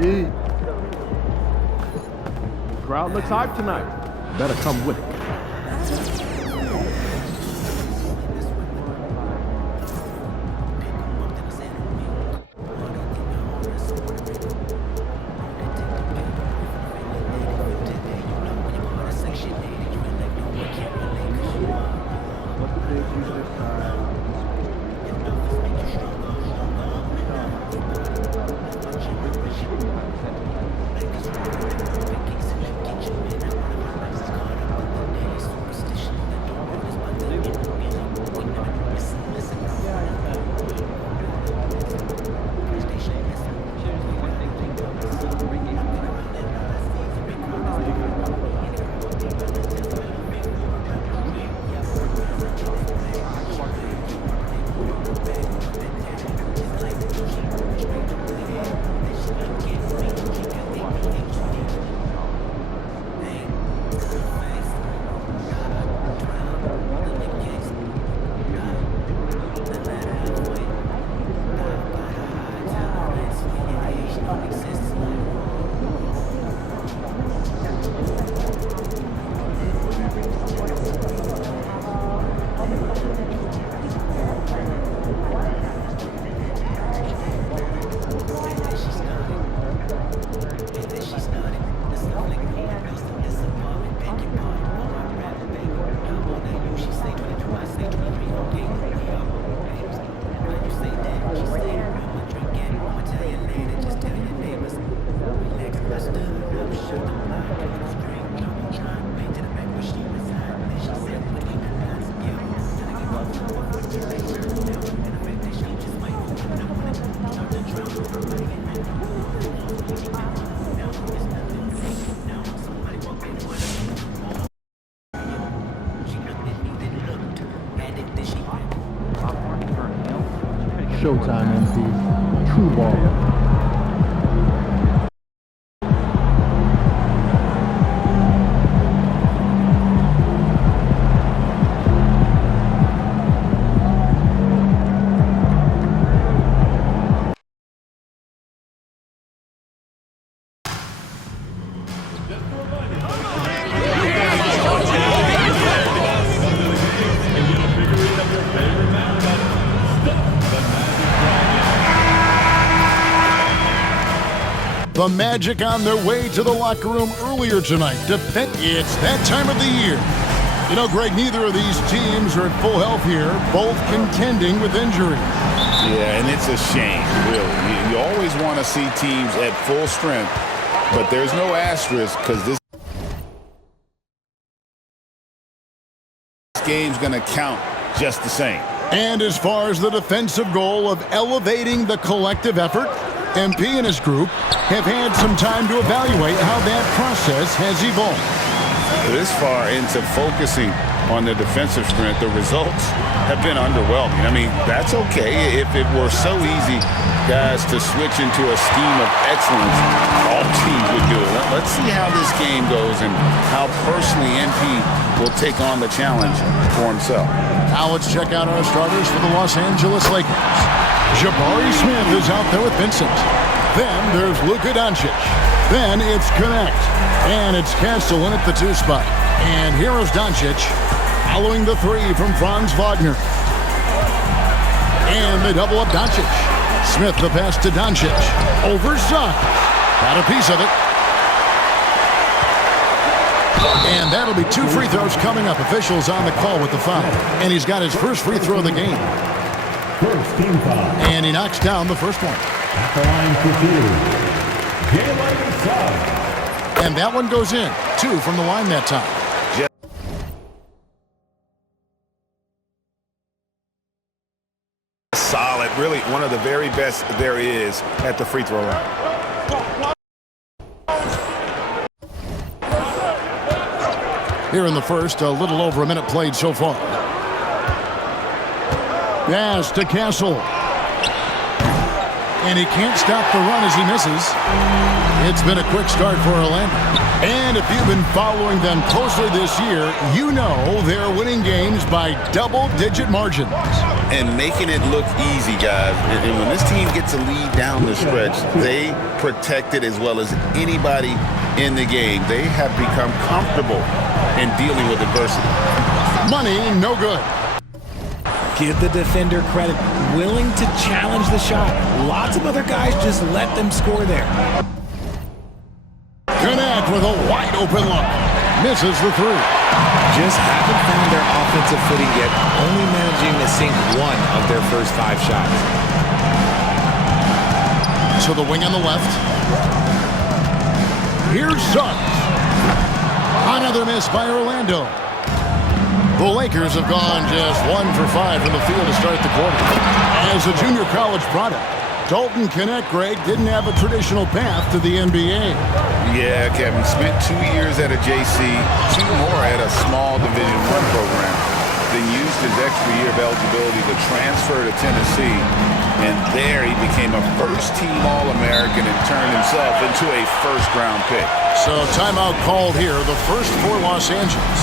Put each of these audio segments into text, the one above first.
Heat. Crowd looks hyped tonight. Better come with it. Showtime, MP. True ball. The Magic on their way to the locker room earlier tonight. It's that time of the year. You know, Greg, neither of these teams are at full health here, both contending with injury. Yeah, and it's a shame, really. You always want to see teams at full strength, but there's no asterisk because this game's going to count just the same. And as far as the defensive goal of elevating the collective effort, MP and his group have had some time to evaluate how that process has evolved. This far into focusing on the defensive strength, the results have been underwhelming. I mean, that's okay. If it were so easy, guys, to switch into a scheme of excellence, all teams would do it. Let's see how this game goes and how personally MP will take on the challenge for himself. Now let's check out our starters for the Los Angeles Lakers. Jabari Smith is out there with Vincent. Then there's Luka Doncic. Then it's Connect. And it's Castellan at the 2 spot. And here is Doncic following the 3 from Franz Wagner. And they double up Doncic. Smith the pass to Doncic. Over Suggs. Got a piece of it. And that'll be 2 free throws coming up. Officials on the call with the foul. And he's got his first free throw of the game. First team foul. And he knocks down the first one. At the line for 2. Jalen Suggs. And that one goes in. 2 from the line that time. Solid, really one of the very best there is at the free throw line. Here in the first, a little over a minute played so far. Yes, to Castle. And he can't stop the run as he misses. It's been a quick start for Orlando. And if you've been following them closely this year, you know they're winning games by double-digit margins. and making it look easy, guys. And when this team gets a lead down the stretch, they protect it as well as anybody in the game. They have become comfortable in dealing with adversity. Money, no good. Give the defender credit. Willing to challenge the shot. Lots of other guys just let them score there. Connect with a wide open look. Misses the three. Just haven't found their offensive footing yet, only managing to sink one of their first 5 shots. To the wing on the left. Here's Suggs. Another miss by Orlando. The Lakers have gone just 1 for 5 from the field to start the quarter. As a junior college product, Dalton Knecht, Greg, didn't have a traditional path to the NBA. Yeah, Kevin, spent 2 years at a JC, 2 more at a small Division I program, then used his extra year of eligibility to transfer to Tennessee, and there he became a first-team All-American and turned himself into a first-round pick. So timeout called here, the first for Los Angeles.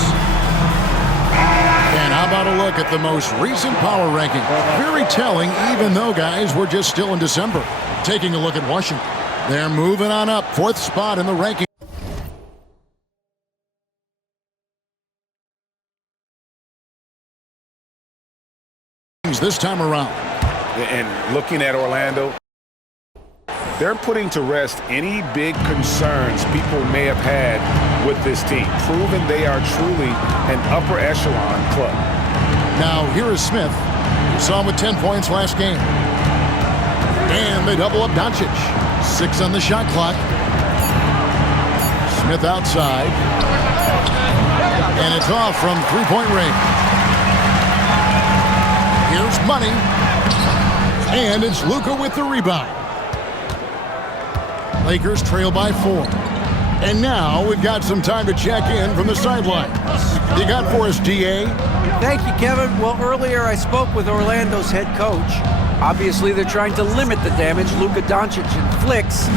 And how about a look at the most recent power ranking? Very telling, even though, guys, we're just still in December. Taking a look at Washington. They're moving on up, 4th spot in the ranking. This time around. And looking at Orlando, they're putting to rest any big concerns people may have had with this team, proving they are truly an upper echelon club. Now, here is Smith. We saw him with 10 points last game. And they double up Doncic. 6 on the shot clock. Smith outside. And it's off from 3-point range. Here's Money. And it's Luka with the rebound. Lakers trail by 4. And now we've got some time to check in from the sidelines. You got for us, DA? Thank you, Kevin. Well, earlier I spoke with Orlando's head coach. Obviously, they're trying to limit the damage Luka Doncic inflicts.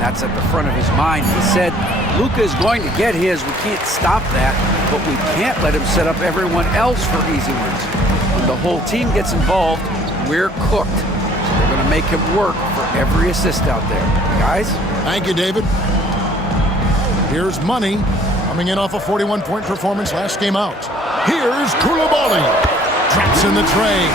That's at the front of his mind. He said, Luka is going to get his. We can't stop that, but we can't let him set up everyone else for easy ones. When the whole team gets involved, we're cooked. So they're going to make him work for every assist out there. Guys? Thank you, David. Here's Money, coming in off a 41-point performance last game out. Here's Coulibaly. Drops in the tray.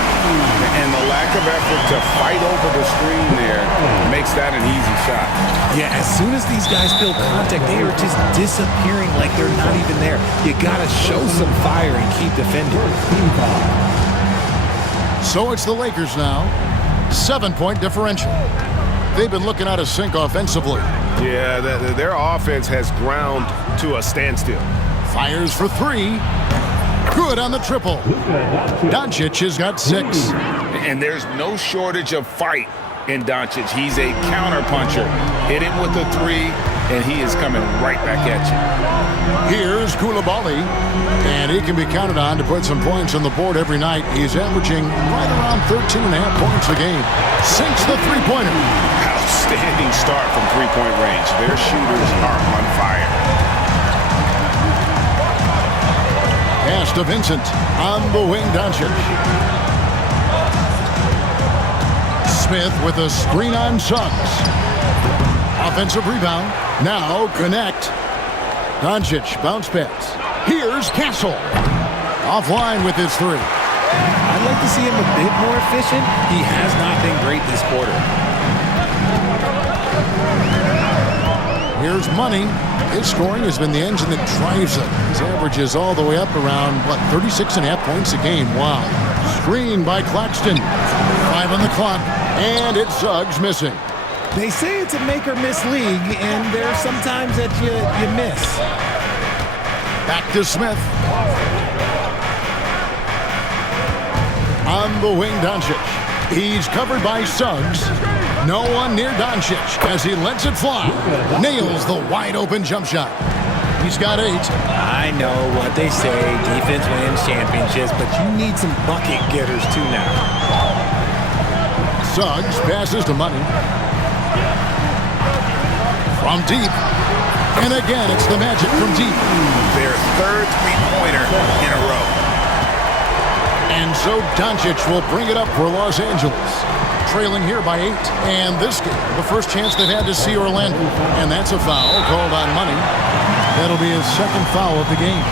And the lack of effort to fight over the screen there makes that an easy shot. Yeah, as soon as these guys feel contact, they are just disappearing like they're not even there. You got to show some fire and keep defending. So it's the Lakers now. 7-point differential. They've been looking out of sync offensively. Yeah, their offense has ground to a standstill. Fires for 3. Good on the triple. Doncic has got 6. And there's no shortage of fight in Doncic. He's a counterpuncher. Hit him with a 3, and he is coming right back at you. Here's Coulibaly, and he can be counted on to put some points on the board every night. He's averaging right around 13.5 points a game. Sinks the three-pointer. Outstanding start from three-point range. Their shooters are on fire. Pass to Vincent on the wing. Doncic. Smith with a screen on Suggs. Offensive rebound. Now Knecht. Doncic bounce pass. Here's Castle. Offline with his 3. I'd like to see him a bit more efficient. He has not been great this quarter. Here's Money. His scoring has been the engine that drives him. His average is all the way up around, 36.5 points a game. Wow. Screen by Claxton. 5 on the clock, and it's Suggs missing. They say it's a make-or-miss league, and there's sometimes that you miss. Back to Smith. On the wing, Doncic. He's covered by Suggs. No one near Doncic as he lets it fly. Nails the wide-open jump shot. He's got 8. I know what they say, defense wins championships, but you need some bucket getters too now. Suggs passes to Money. From deep. And again, it's the Magic from deep. Their third three-pointer in a row. And so Doncic will bring it up for Los Angeles. Trailing here by 8. And this game, the first chance they've had to see Orlando. And that's a foul called on Money. That'll be his second foul of the game.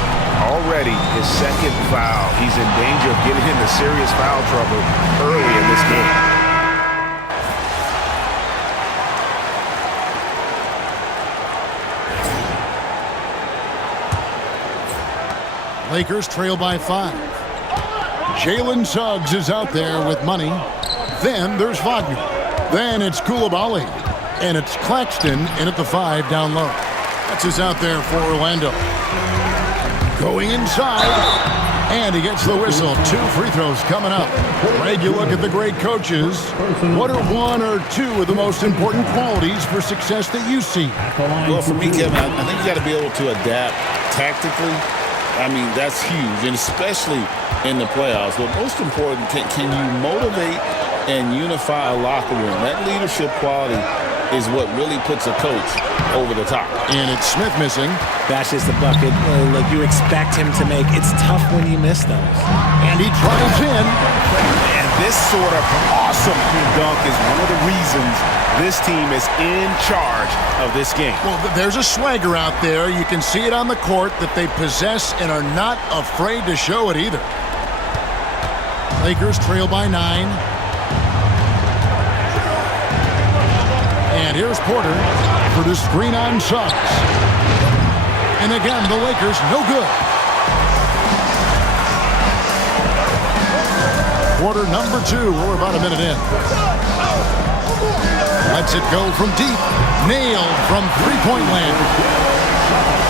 Already his second foul. He's in danger of getting into serious foul trouble early in this game. Lakers trail by 5. Jalen Suggs is out there with Money. Then there's Wagner. Then it's Coulibaly. And it's Claxton in at the 5 down low. That's is out there for Orlando. Going inside. And he gets the whistle. 2 free throws coming up. Greg, you look at the great coaches. What are 1 or 2 of the most important qualities for success that you see? Well, for me, Kevin, I think you got to be able to adapt tactically. I mean, that's huge, and especially in the playoffs. But most important, can you motivate and unify a locker room? That leadership quality is what really puts a coach over the top. And it's Smith missing. That's just the bucket. Look, you expect him to make. It's tough when you miss those. And he drives in. And this sort of awesome dunk is one of the reasons this team is in charge of this game. Well, there's a swagger out there. You can see it on the court that they possess and are not afraid to show it either. Lakers trail by 9. And here's Porter for the screen on Suggs. And again, the Lakers no good. Quarter number 2. We're about a minute in. Lets it go from deep. Nailed from three-point land.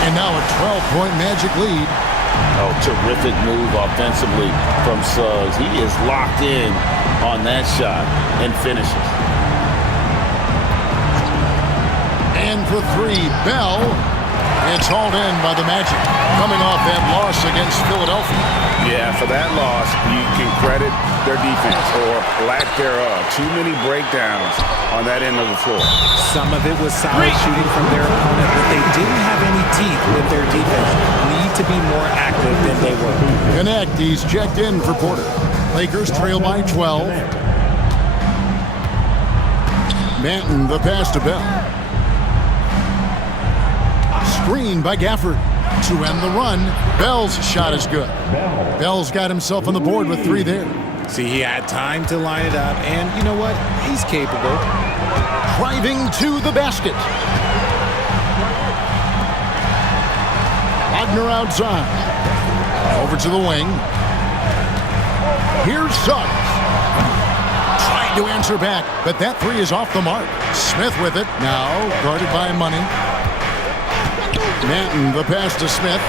And now a 12-point Magic lead. Oh, terrific move offensively from Suggs. He is locked in on that shot and finishes. And for 3, Bell. It's hauled in by the Magic, coming off that loss against Philadelphia. Yeah, for that loss, you can credit their defense or lack thereof. Too many breakdowns on that end of the floor. Some of it was solid shooting from their opponent, but they didn't have any teeth with their defense. Need to be more active than they were. Connect, he's checked in for Porter. Lakers trail by 12. Manton, the pass to Bell. Screen by Gafford to end the run. Bell's shot is good. Bell's got himself on the board with 3 there. See, he had time to line it up, and you know what? He's capable. Driving to the basket. Wagner outside. Over to the wing. Here's Suggs. Trying to answer back, but that 3 is off the mark. Smith with it. Now guarded by Money. Manton, the pass to Smith.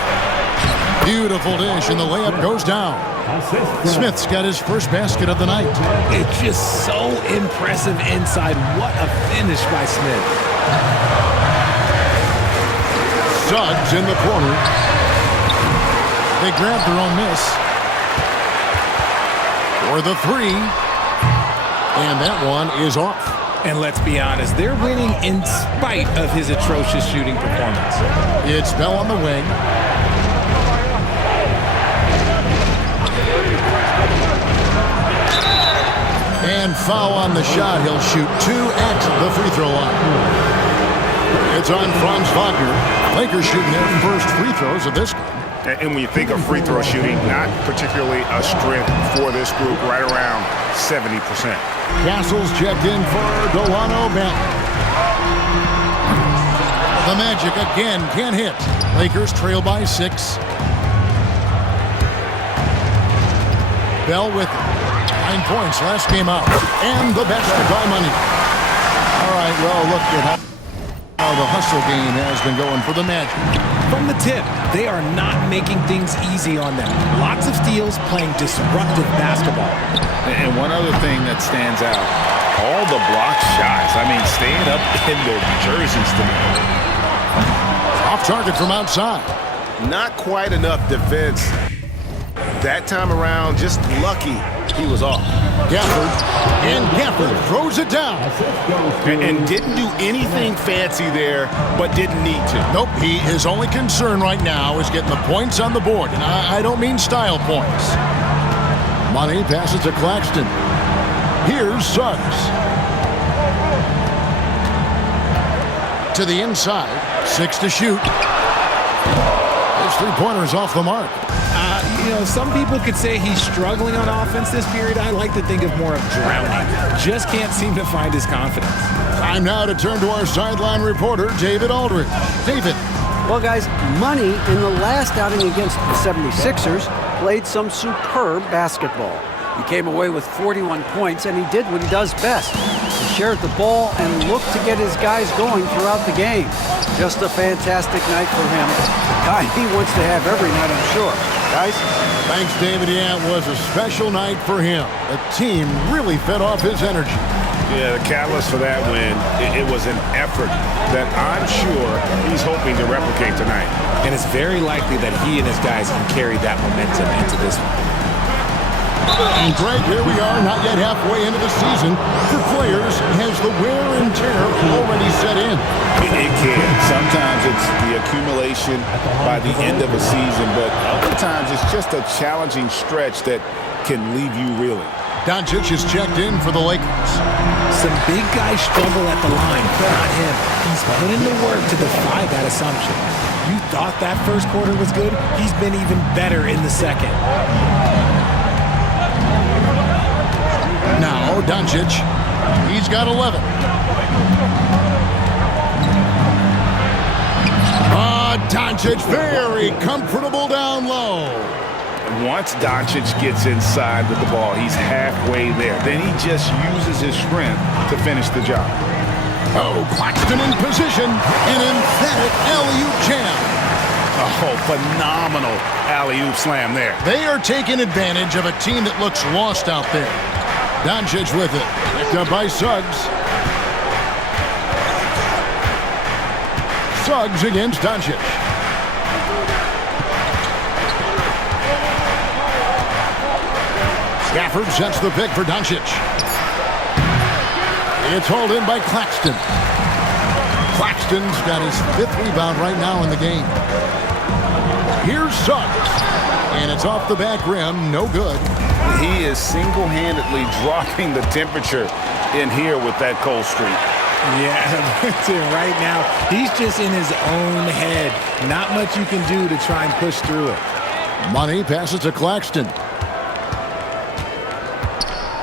Beautiful dish, and the layup goes down. Smith's got his first basket of the night. It's just so impressive inside. What a finish by Smith. Suggs in the corner. They grab their own miss. For the 3. And that one is off. And let's be honest, they're winning in spite of his atrocious shooting performance. It's Bell on the wing. And foul on the shot. He'll shoot 2 at the free throw line. It's on Franz Wagner. Lakers shooting their first free throws of this game. And when you think of free throw shooting, not particularly a strength for this group, right around 70%. Castles checked in for Delano Manton. The Magic again can't hit. Lakers trail by 6. Bell with 9 points last game out. And the basket by Money. All right, well, look at how the hustle game has been going for the Magic. From the tip, they are not making things easy on them. Lots of steals, playing disruptive basketball. And one other thing that stands out, all the block shots. I mean, staying up in their jerseys tonight. Off target from outside. Not quite enough defense. That time around, just lucky he was off. Gafford. And Gafford throws it down. And didn't do anything fancy there, but didn't need to. Nope, his only concern right now is getting the points on the board. And I don't mean style points. Money passes to Claxton. Here's Suggs. To the inside. 6 to shoot. His three-pointer's off the mark. Some people could say he's struggling on offense this period. I like to think of more of drowning. Just can't seem to find his confidence. Time now to turn to our sideline reporter, David Aldridge. David. Well, guys, Money in the last outing against the 76ers played some superb basketball. He came away with 41 points, and he did what he does best. He shared the ball and looked to get his guys going throughout the game. Just a fantastic night for him. The guy he wants to have every night, I'm sure. Guys? Thanks, David. Yeah, it was a special night for him. The team really fed off his energy. Yeah, the catalyst for that win, it was an effort that I'm sure he's hoping to replicate tonight. And it's very likely that he and his guys can carry that momentum into this one. And Greg, here we are, not yet halfway into the season. For players, has the wear and tear already set in? It can. Sometimes it's the accumulation by the end of a season, but other times it's just a challenging stretch that can leave you reeling. Doncic is checked in for the Lakers. Some big guys struggle at the line, but not him. He's put in the work to defy that assumption. You thought that first quarter was good? He's been even better in the second. Now, Doncic, he's got 11. Doncic, very comfortable down low. Once Doncic gets inside with the ball, he's halfway there. Then he just uses his strength to finish the job. Oh, Claxton in position. An emphatic alley-oop jam. Oh, phenomenal alley-oop slam there. They are taking advantage of a team that looks lost out there. Doncic with it. Picked up by Suggs. Suggs against Doncic. Stafford sets the pick for Doncic. It's hauled in by Claxton. Claxton's got his 5th rebound right now in the game. Here's Suggs. And it's off the back rim. No good. He is single-handedly dropping the temperature in here with that cold streak. Yeah, right now, he's just in his own head. Not much you can do to try and push through it. Money passes to Claxton.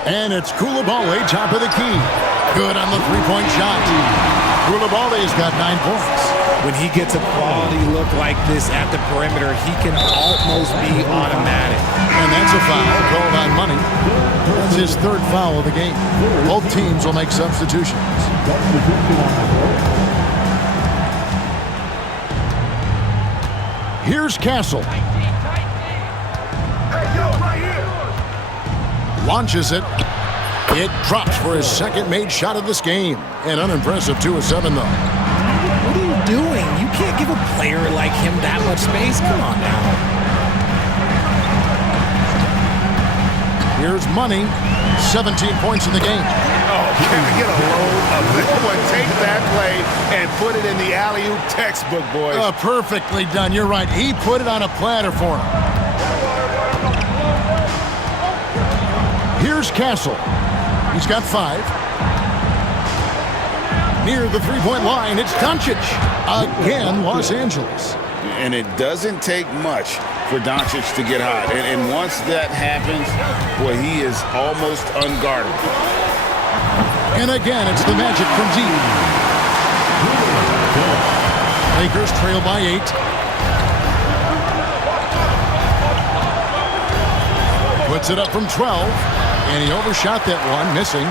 And it's Coulibaly, top of the key. Good on the three-point shot. Coulibaly's got 9 points. When he gets a quality look like this at the perimeter, he can almost be automatic. And that's a foul called on Money. That's his 3rd foul of the game. Both teams will make substitutions. Here's Castle. Launches it. It drops for his 2nd made shot of this game. An unimpressive 2 of 7, though. What are you doing? You can't give a player like him that much space. Come on now. Here's Money. 17 points in the game. Oh, can I get a load of this one? Take that play and put it in the alley-oop textbook, boys. Perfectly done. You're right. He put it on a platter for him. Here's Castle. He's got 5. Near the three-point line, it's Doncic. Again, Los Angeles. And it doesn't take much for Doncic to get hot. And once that happens, boy, he is almost unguardable. And again, it's the Magic from deep. Lakers trail by 8. Puts it up from 12. And he overshot that one, missing.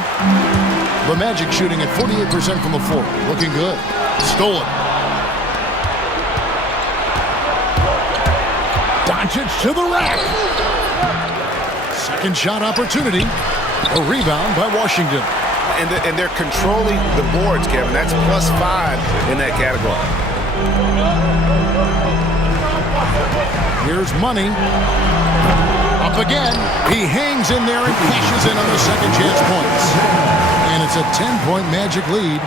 The Magic shooting at 48% from the floor. Looking good. Stolen. Doncic to the rack. Second shot opportunity. A rebound by Washington. And they're controlling the boards, Kevin. That's +5 in that category. Here's Money. Up again. He hangs in there and cashes in on the second chance points. And it's a 10-point Magic lead.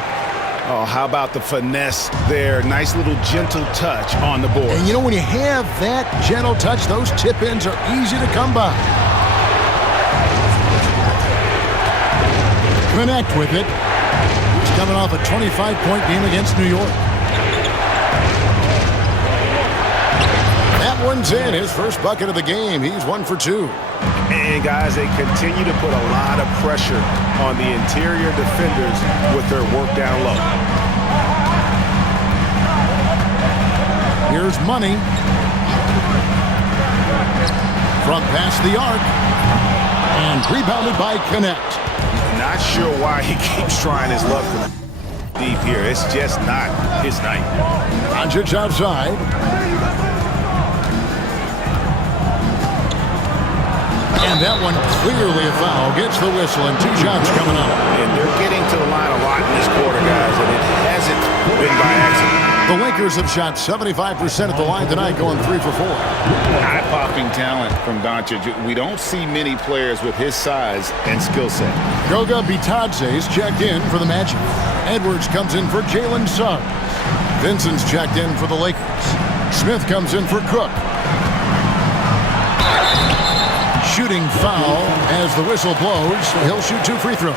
Oh, how about the finesse there? Nice little gentle touch on the board. And you know, when you have that gentle touch, those tip-ins are easy to come by. connect with it. He's coming off a 25-point game against New York. That one's in. His first bucket of the game. He's 1 for 2. And guys, they continue to put a lot of pressure on the interior defenders with their work down low. Here's Money. From past the arc. And rebounded by Connect. Not sure why he keeps trying his luck from deep here. It's just not his night. Doncic outside. And that one clearly a foul. Gets the whistle and 2 shots coming up. And they're getting to the line a lot in this quarter, guys, and it hasn't been by accident. The Lakers have shot 75% at the line tonight, going 3 for 4. Eye-popping talent from Doncic. We don't see many players with his size and skill set. Goga Bitadze's checked in for the Magic. Edwards comes in for Jalen Suggs. Vincent's checked in for the Lakers. Smith comes in for Cook. Shooting foul as the whistle blows. He'll shoot 2 free throws.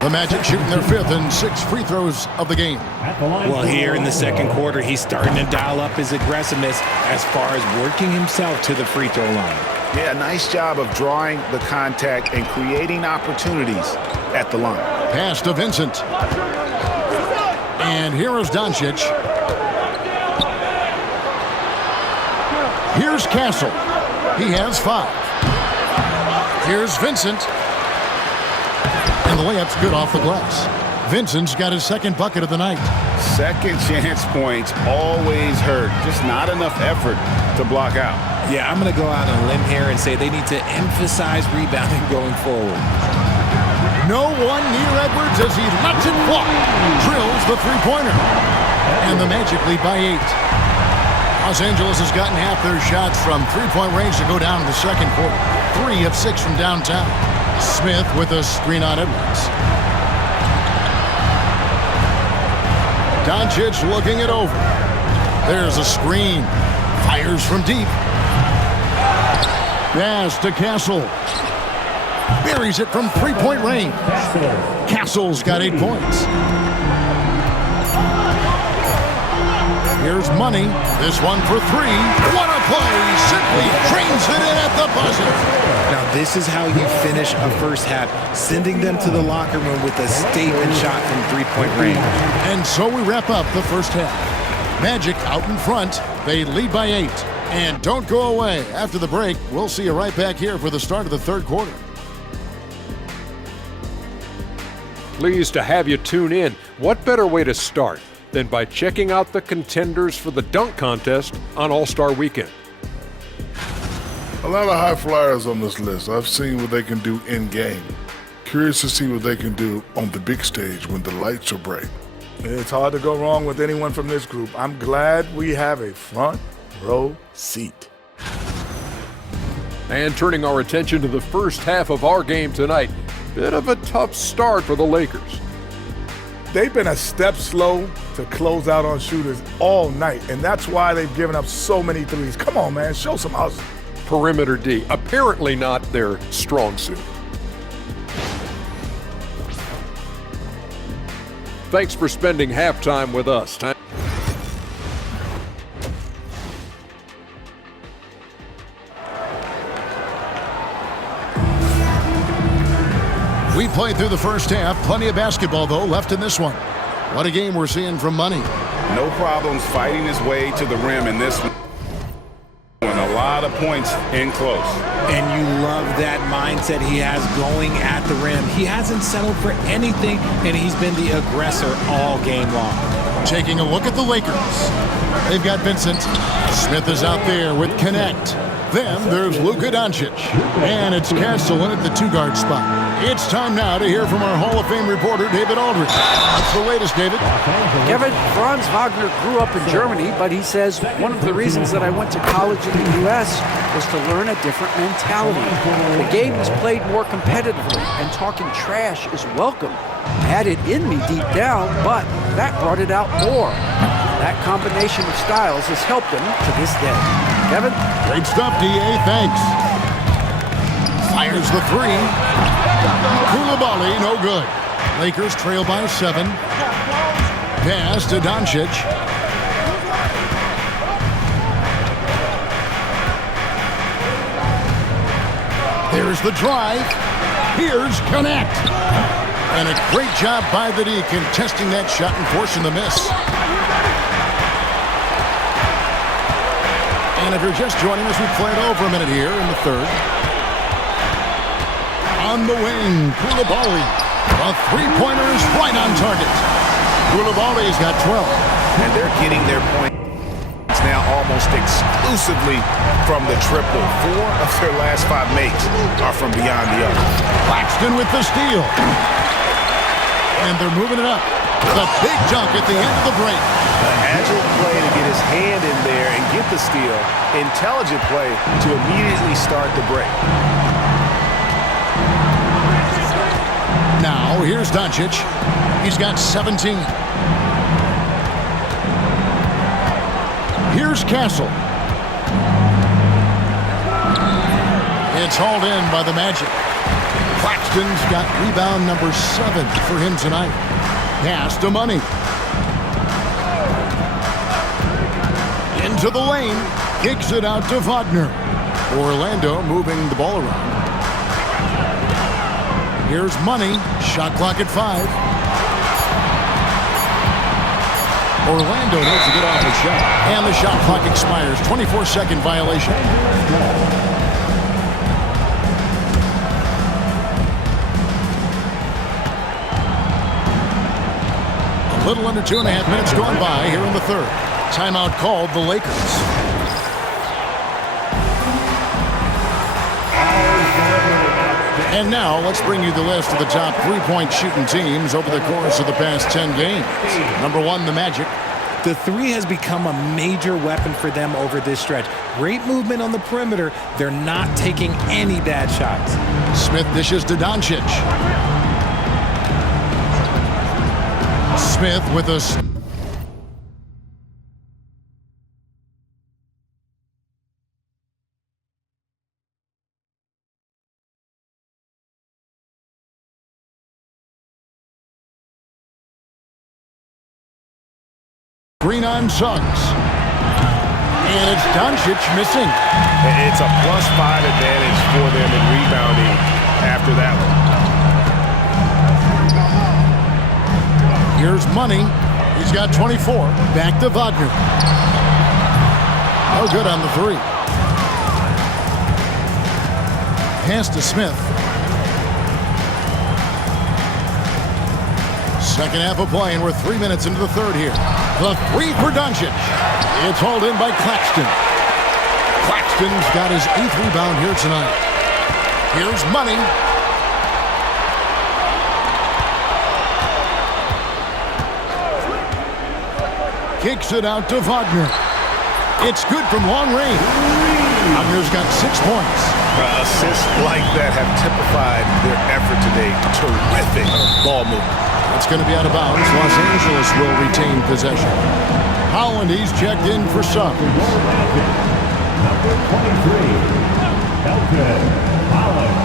The Magic shooting their 5th and 6th free throws of the game. Well, here in the second quarter, he's starting to dial up his aggressiveness as far as working himself to the free throw line. Yeah, nice job of drawing the contact and creating opportunities at the line. Pass to Vincent. And here is Doncic. Here's Castle. He has 5. Here's Vincent. And the layup's good off the glass. Vincent's got his 2nd bucket of the night. Second chance points always hurt. Just not enough effort to block out. Yeah, I'm going to go out on a limb here and say they need to emphasize rebounding going forward. No one near Edwards as he lets it fly. Drills the three-pointer. And the Magic lead by 8. Los Angeles has gotten half their shots from three-point range to go down in the second quarter. 3 of 6 from downtown. Smith with a screen on Edwards. Doncic looking it over. There's a screen. Fires from deep. Pass to Castle. Buries it from three-point range. Castle's got 8 points. Here's Money. This one for 3. What a play! Simply trains it in at the buzzer. Now, this is how you finish a first half, sending them to the locker room with a statement shot from three-point range. And so we wrap up the first half. Magic out in front. They lead by 8. And don't go away. After the break, we'll see you right back here for the start of the third quarter. Pleased to have you tune in. What better way to start than by checking out the contenders for the dunk contest on All-Star Weekend? A lot of high flyers on this list. I've seen what they can do in-game. Curious to see what they can do on the big stage when the lights are bright. It's hard to go wrong with anyone from this group. I'm glad we have a front row seat. And turning our attention to the first half of our game tonight, bit of a tough start for the Lakers. They've been a step slow to close out on shooters all night, and that's why they've given up so many threes. Come on, man, show some hustle. Perimeter D, apparently not their strong suit. Thanks for spending halftime with us. We played through the first half. Plenty of basketball, though, left in this one. What a game we're seeing from Money. No problems fighting his way to the rim in this one. A lot of points in close. And you love that mindset he has going at the rim. He hasn't settled for anything, and he's been the aggressor all game long. Taking a look at the Lakers. They've got Vincent. Smith is out there with Connect. Then there's Luka Doncic. And it's Castle in at the 2-guard spot. It's time now to hear from our Hall of Fame reporter, David Aldridge. What's the latest, David? Kevin, Franz Wagner grew up in Germany, but he says one of the reasons that I went to college in the U.S. was to learn a different mentality. The game is played more competitively, and talking trash is welcome. I had it in me deep down, but that brought it out more. That combination of styles has helped him to this day. Kevin? Great stuff, D.A. Thanks. Fires the three. Koulibaly, no good. Lakers trail by 7. Pass to Doncic. There's the drive. Here's connect. And a great job by the D contesting that shot and forcing the miss. And if you're just joining us, we've played over a minute here in the third. On the wing, Koulibaly. A three-pointer is right on target. Koulibaly's got 12. And they're getting their points now almost exclusively from the triple. 4 of their last 5 makes are from beyond the arc. Claxton with the steal. And they're moving it up. The big dunk at the end of the break. An agile play to get his hand in there and get the steal. Intelligent play to immediately start the break. Now, here's Doncic. He's got 17. Here's Castle. It's hauled in by the Magic. Claxton's got rebound number 7 for him tonight. Pass to Money. Into the lane. Kicks it out to Wagner. Orlando moving the ball around. Here's Money. Shot clock at 5. Orlando needs to get off the shot. And the shot clock expires. 24-second violation. A little under 2.5 minutes gone by here in the third. Timeout called the Lakers. And now, let's bring you the list of the top three-point shooting teams over the course of the past 10 games. Number 1, the Magic. The three has become a major weapon for them over this stretch. Great movement on the perimeter. They're not taking any bad shots. Smith dishes to Doncic. Smith with a... Green on Suggs. And it's Doncic missing. It's a +5 advantage for them in rebounding after that one. Here's Money. He's got 24. Back to Wagner. No good on the 3. Pass to Smith. Second half of play, and we're 3 minutes into the third here. The 3 for Doncic. It's hauled in by Claxton. Claxton's got his 8th rebound here tonight. Here's Money. Kicks it out to Wagner. It's good from long range. Wagner's got 6 points. Assists like that have typified their effort today. Terrific ball movement. It's going to be out of bounds. Los Angeles will retain possession. Holland, he's checked in for subs. Number 23, Elton Holland.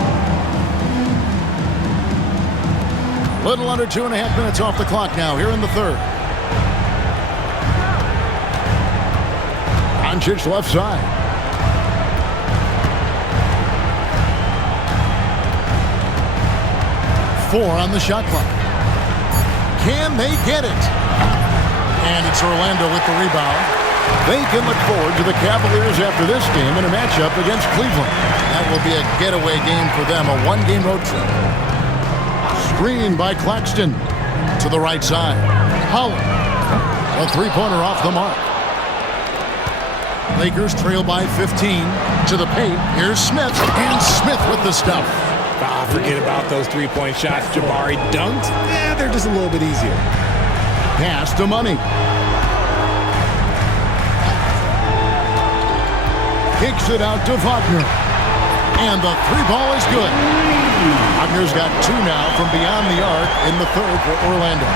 Little under 2.5 minutes off the clock now here in the third. Doncic left side. Four on the shot clock. Can they get it? And it's Orlando with the rebound. They can look forward to the Cavaliers after this game in a matchup against Cleveland. That will be a getaway game for them, a one-game road trip. Screen by Claxton to the right side. Holland. A three-pointer off the mark. Lakers trail by 15 to the paint. Here's Smith, and Smith with the stuff. Forget about those three-point shots. Jabari dunked. Yeah, they're just a little bit easier. Pass to Money. Kicks it out to Wagner. And the three ball is good. Wagner's got 2 now from beyond the arc in the third for Orlando.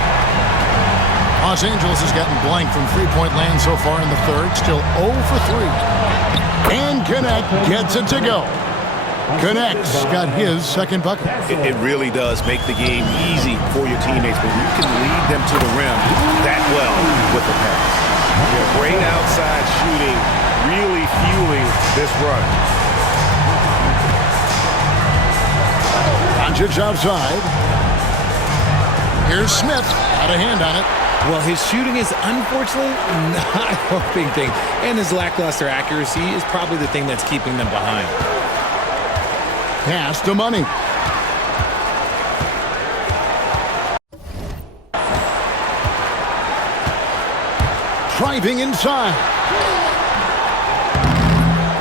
Los Angeles has gotten blank from three-point land so far in the third. Still 0 for 3. And Connect gets it to go. Connects, got his second bucket. It really does make the game easy for your teammates when you can lead them to the rim that well with the pass. Yeah, great outside shooting, really fueling this run. Doncic outside. Here's Smith, got a hand on it. Well, his shooting is unfortunately not helping things, and his lackluster accuracy is probably the thing that's keeping them behind. Pass to Money. Driving inside.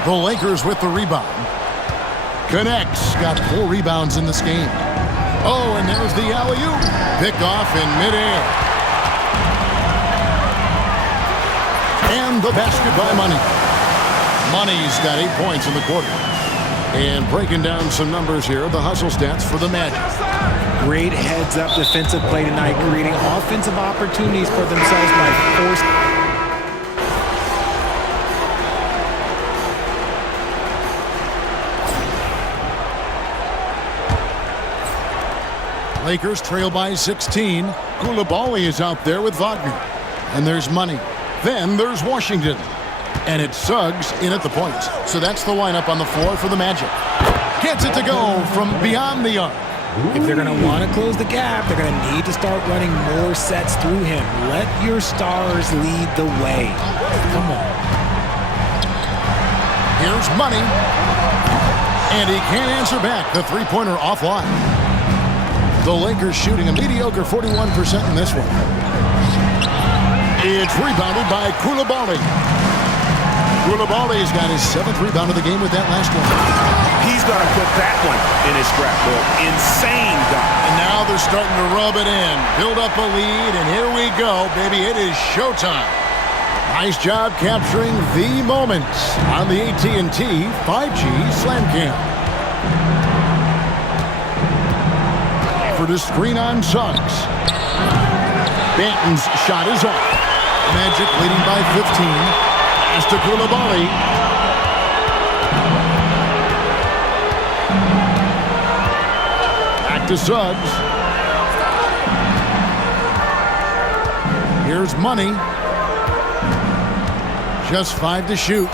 The Lakers with the rebound. Connects, got 4 rebounds in this game. Oh, and there's the alley-oop. Pick off in midair. And the basket by Money. Money's got 8 points in the quarter. And breaking down some numbers here, the hustle stats for the Magic. Great heads-up defensive play tonight, creating offensive opportunities for themselves by forcing. Lakers trail by 16. Koulibaly is out there with Wagner. And there's Money. Then there's Washington. And it's Suggs in at the point. So that's the lineup on the floor for the Magic. Gets it to go from beyond the arc. If they're going to want to close the gap, they're going to need to start running more sets through him. Let your stars lead the way. Come on. Here's Money. And he can't answer back. The three-pointer offline. The Lakers shooting a mediocre 41% in this one. It's rebounded by Koulibaly. Koulibaly's got his 7th rebound of the game with that last one. He's going to put that one in his scrapbook. Insane dunk. And now they're starting to rub it in. Build up a lead, and here we go, baby. It is showtime. Nice job capturing the moments on the AT&T 5G Slam Cam. For the screen on Suggs. Banton's shot is off. Magic leading by 15. Pass to Koulibaly. Back to Suggs. Here's Money. Just 5 to shoot.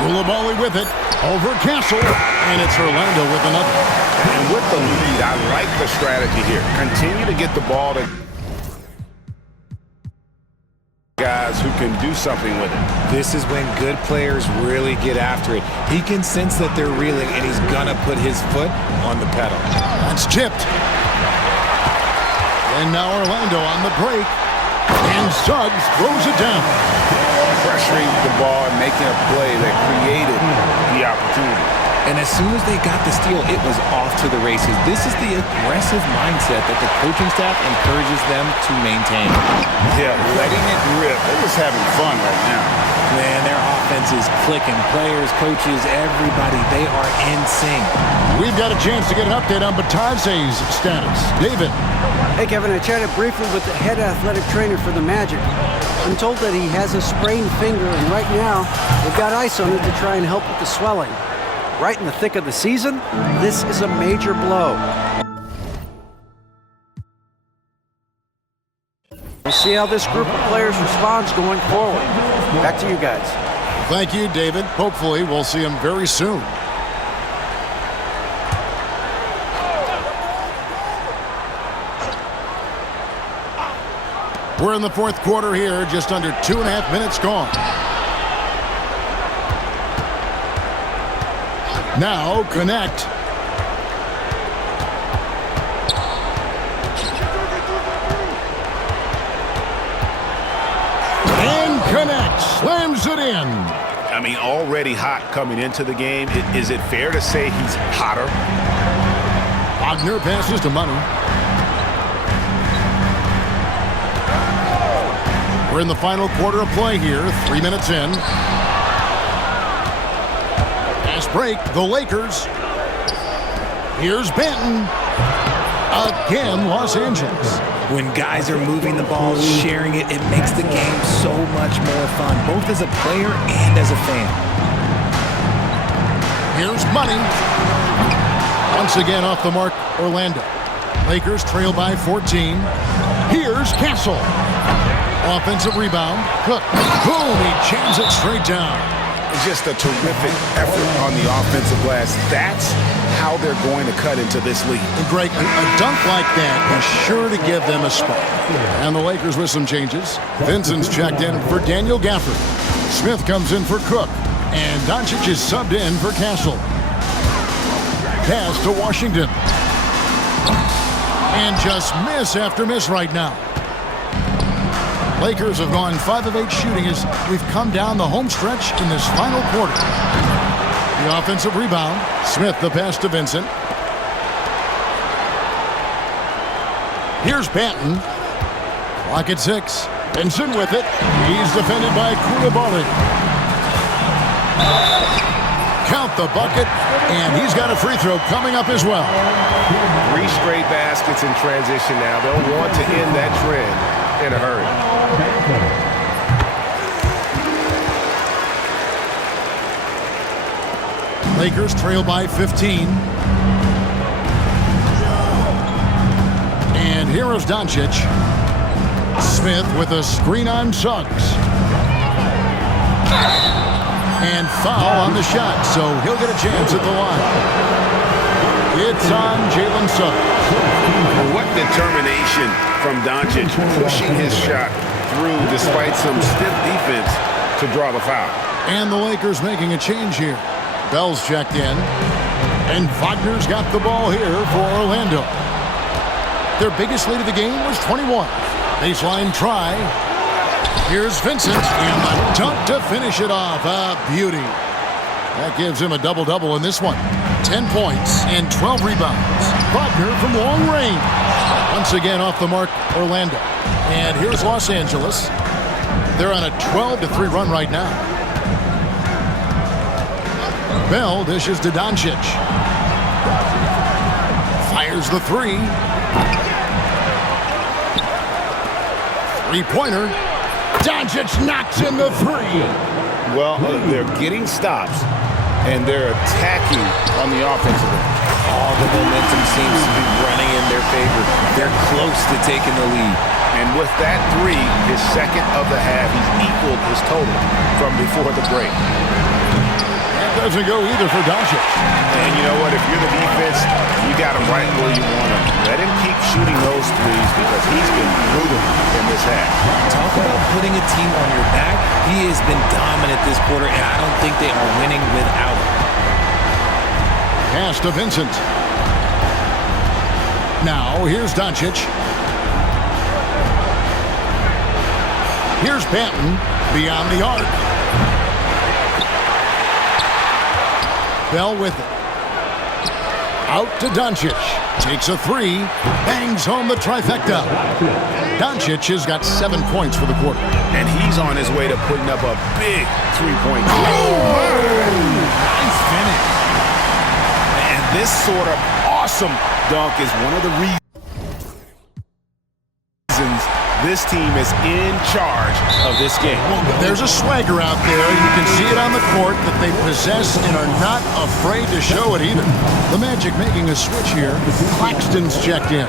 Koulibaly with it. Over Castle. And it's Orlando with another. And with the lead, I like the strategy here. Continue to get the ball to guys who can do something with it. This is when good players really get after it. He can sense that they're reeling, and he's going to put his foot on the pedal. That's tipped. And now Orlando on the break. And Suggs throws it down. Pressuring the ball and making a play that created the opportunity. And as soon as they got the steal, it was off to the races. This is the aggressive mindset that the coaching staff encourages them to maintain. Yeah, letting it rip. They're just having fun right now. Man, their offense is clicking. Players, coaches, everybody, they are in sync. We've got a chance to get an update on Batase's status. David. Hey, Kevin, I chatted briefly with the head athletic trainer for the Magic. I'm told that he has a sprained finger, and right now, they've got ice on it to try and help with the swelling. Right in the thick of the season, this is a major blow. We'll see how this group of players responds going forward. Back to you guys. Thank you, David. Hopefully, we'll see him very soon. We're in the 4th quarter here, just under 2.5 minutes gone. Now connect. And connect. Slams it in. I mean, already hot coming into the game. Is it fair to say he's hotter? Wagner passes to Money. We're in the final quarter of play here. 3 minutes in. Fast break. The Lakers. Here's Banton. Again, Los Angeles. When guys are moving the ball, sharing it, it makes the game so much more fun, both as a player and as a fan. Here's Money. Once again off the mark, Orlando. Lakers trail by 14. Here's Castle. Offensive rebound. Cook. Boom, he jams it straight down. It's just a terrific effort on the offensive glass. That's how they're going to cut into this league. And Greg, a dunk like that is sure to give them a spark. And the Lakers with some changes. Vincent's checked in for Daniel Gafford. Smith comes in for Cook. And Doncic is subbed in for Castle. Pass to Washington. And just miss after miss right now. Lakers have gone 5 of 8 shooting as we've come down the home stretch in this final quarter. The offensive rebound. Smith the pass to Vincent. Here's Banton. Clock at 6. Vincent with it. He's defended by Koulibaly. Count the bucket, and he's got a free throw coming up as well. 3 straight baskets in transition now. They'll want to end that trend in a hurry. Lakers trail by 15. And here is Doncic. Smith with a screen on Suggs. And foul on the shot, so he'll get a chance at the line. It's on Jalen Suggs. What determination from Doncic, pushing his shot through despite some stiff defense to draw the foul. And the Lakers making a change here. Bell's checked in. And Wagner's got the ball here for Orlando. Their biggest lead of the game was 21. Baseline try. Here's Vincent, and the dunk to finish it off. A beauty. That gives him a double-double in this one. 10 points and 12 rebounds. Wagner from long range. Once again off the mark, Orlando. And here's Los Angeles. They're on a 12-3 run right now. Bell dishes to Doncic. Fires the 3. Three-pointer. Doncic knocks in the 3. Well, they're getting stops, and they're attacking on the offensive end. All the momentum seems to be running in their favor. They're close to taking the lead. And with that 3, his second of the half, he's equaled his total from before the break. That doesn't go either for Doncic. And you know what? If you're the defense, you got him right where you want him. Let him keep shooting those 3s because he's been brutal in this half. Talk about putting a team on your back. He has been dominant this quarter, and I don't think they are winning without him. Pass to Vincent. Now, here's Doncic. Here's Banton beyond the arc. Bell with it. Out to Doncic. Takes a 3. Bangs home the trifecta. Doncic has got 7 points for the quarter. And he's on his way to putting up a big 3-point game. Nice finish. And this sort of awesome dunk is one of the reasons this team is in charge of this game. There's a swagger out there. You can see it on the court that they possess and are not afraid to show it either. The Magic making a switch here. Claxton's checked in.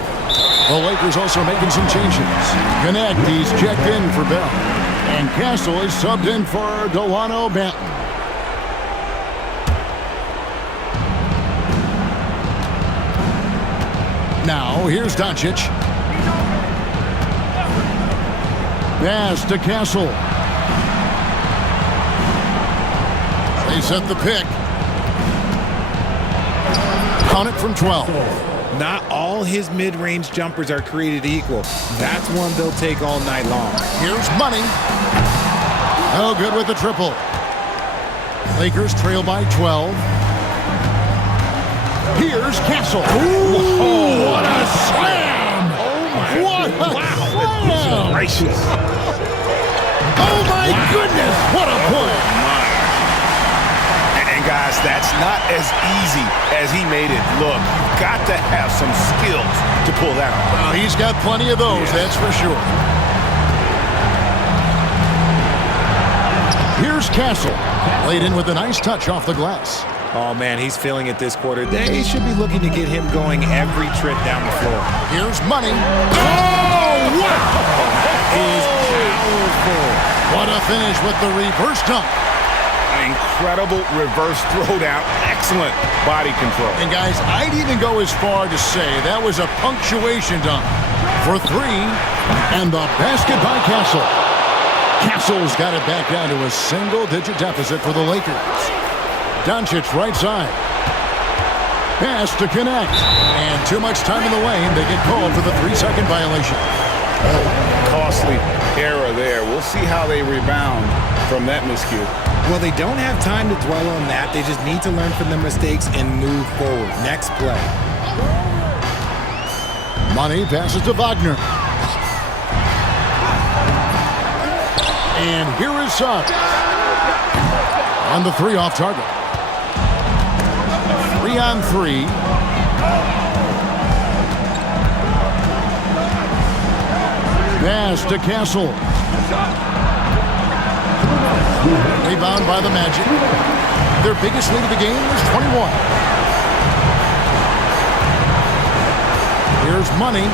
The Lakers also making some changes. Connect, he's checked in for Bell. And Castle is subbed in for Delano Banton. Now, here's Doncic. Pass to Castle. They set the pick. Count it from 12. Not all his mid-range jumpers are created equal. That's one they'll take all night long. Here's Money. No good with the triple. Lakers trail by 12. Here's Castle. Ooh, what a slam! What a slam! Gracious. Oh my goodness, what a play! And guys, that's not as easy as he made it look. You've got to have some skills to pull that off. He's got plenty of those, that's for sure. Here's Castle. Laid in with a nice touch off the glass. Oh, man, he's feeling it this quarter. They should be looking to get him going every trip down the floor. Here's Money. Oh, wow! Is powerful. What a finish with the reverse dunk. An incredible reverse throwdown. Excellent body control. And guys, I'd even go as far to say that was a punctuation dunk for three, and the basket by Castle. Castle's got it back down to a single-digit deficit for the Lakers. Doncic right side. Pass to connect. And too much time in the lane. They get called for the 3-second violation. Costly error there. We'll see how they rebound from that miscue. Well, they don't have time to dwell on that. They just need to learn from their mistakes and move forward. Next play. Money passes to Wagner. And here is Suggs. On the three off target. 3-on-3. Pass to Castle. Rebound by the Magic. Their biggest lead of the game is 21. Here's Money.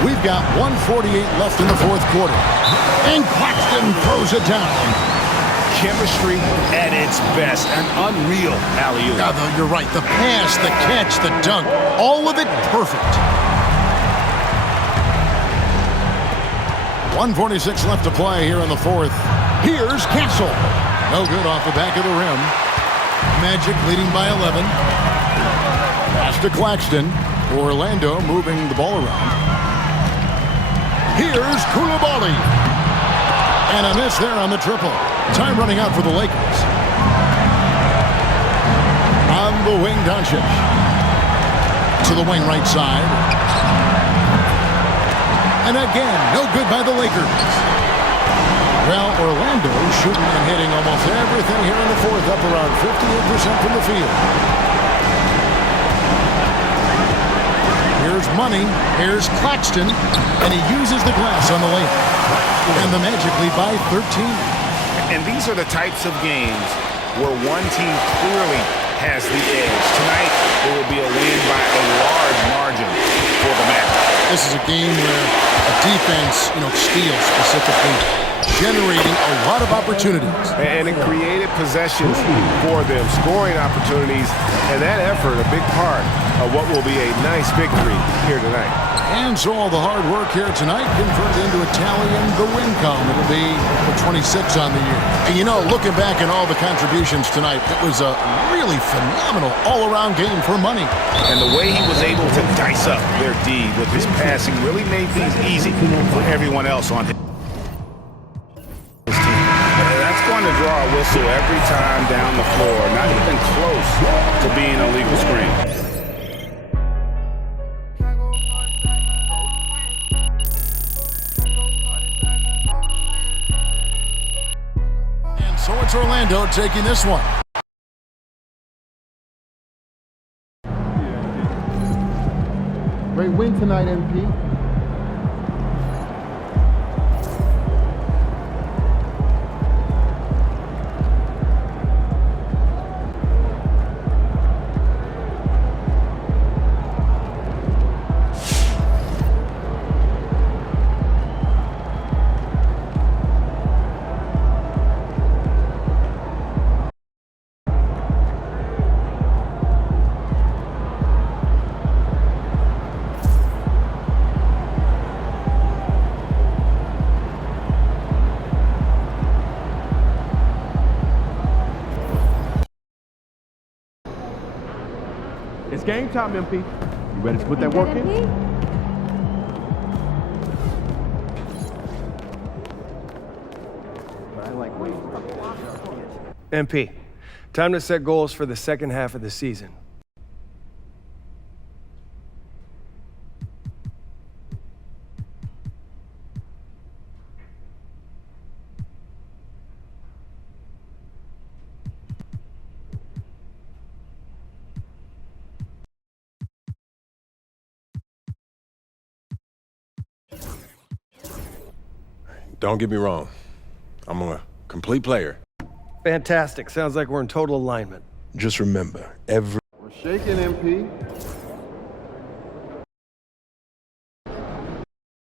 We've got 1:48 left in the fourth quarter. And Claxton throws it down. Chemistry at its best. An unreal alley-oop. Yeah, you're right. The pass, the catch, the dunk, all of it perfect. 1:46 left to play here in the fourth. Here's Castle. No good off the back of the rim. Magic leading by 11. Pass to Claxton. Orlando moving the ball around. Here's Coulibaly. And a miss there on the triple. Time running out for the Lakers. On the wing, Doncic. To the wing right side. And again, no good by the Lakers. Well, Orlando shooting and hitting almost everything here in the fourth, up around 58% from the field. Here's Money. Here's Claxton. And he uses the glass on the lane. And the Magic lead by 13. And these are the types of games where one team clearly has the edge. Tonight, it will be a win by a large margin for the Magic. This is a game where a defense, steals specifically, generating a lot of opportunities. And in creative possessions for them, scoring opportunities, and that effort a big part of what will be a nice victory here tonight. And so all the hard work here tonight converted into a tally in the win column. It'll be the 26 on the year. And looking back at all the contributions tonight, it was a really phenomenal all-around game for Money. And the way he was able to dice up their D with his passing really made things easy for everyone else on his team. That's going to draw a whistle every time down the floor. Not even close to being a legal screen. So it's Orlando taking this one. Great win tonight, MP. It's game time, MP. You ready to put that work in? MP, time to set goals for the second half of the season. Don't get me wrong. I'm going to Complete player. Fantastic. Sounds like we're in total alignment. Just remember, every... We're shaking, MP.